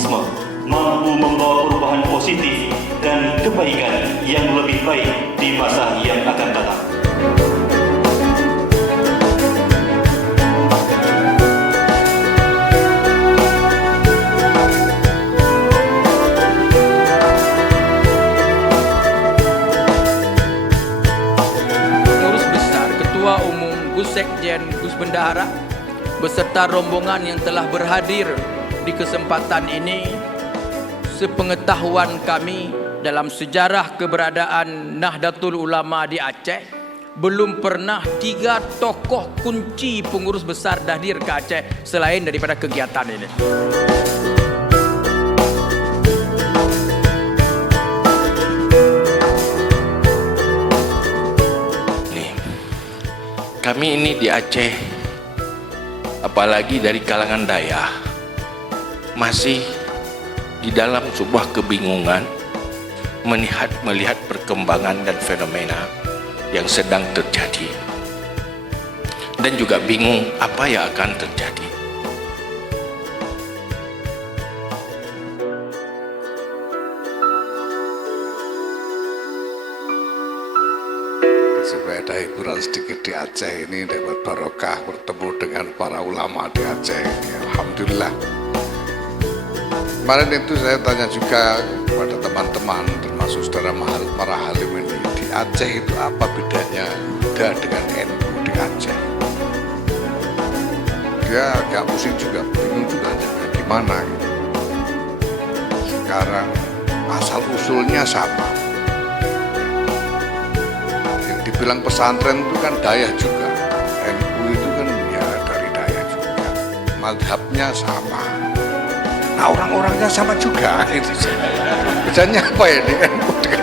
optimisme mampu membawa perubahan positif dan kebaikan yang lebih baik di masa yang akan datang. Pengurus besar, Ketua Umum, Gus Sekjen, Gus Bendahara, beserta rombongan yang telah berhadir di kesempatan ini, sepengetahuan kami dalam sejarah keberadaan Nahdlatul Ulama di Aceh, belum pernah 3 tokoh kunci pengurus besar hadir ke Aceh selain daripada kegiatan ini. Kami ini di Aceh, apalagi dari kalangan Dayak, masih di dalam sebuah kebingungan melihat perkembangan dan fenomena yang sedang terjadi, dan juga bingung apa yang akan terjadi. Supaya ada hiburan sedikit di Aceh ini, dapat barokah bertemu dengan para ulama di Aceh ini. Alhamdulillah. Kemarin itu saya tanya juga kepada teman-teman, termasuk saudara Marahalim ini, di Aceh itu apa bedanya Buddha dengan NU di Aceh? Dia agak pusing juga, bingung juga, gimana gitu. Sekarang asal usulnya sama. Bilang pesantren itu kan Dayak juga, NU itu kan ya dari Dayak juga, mazhabnya sama, nah orang-orangnya sama juga. Itu bedanya apa ya di NU dengan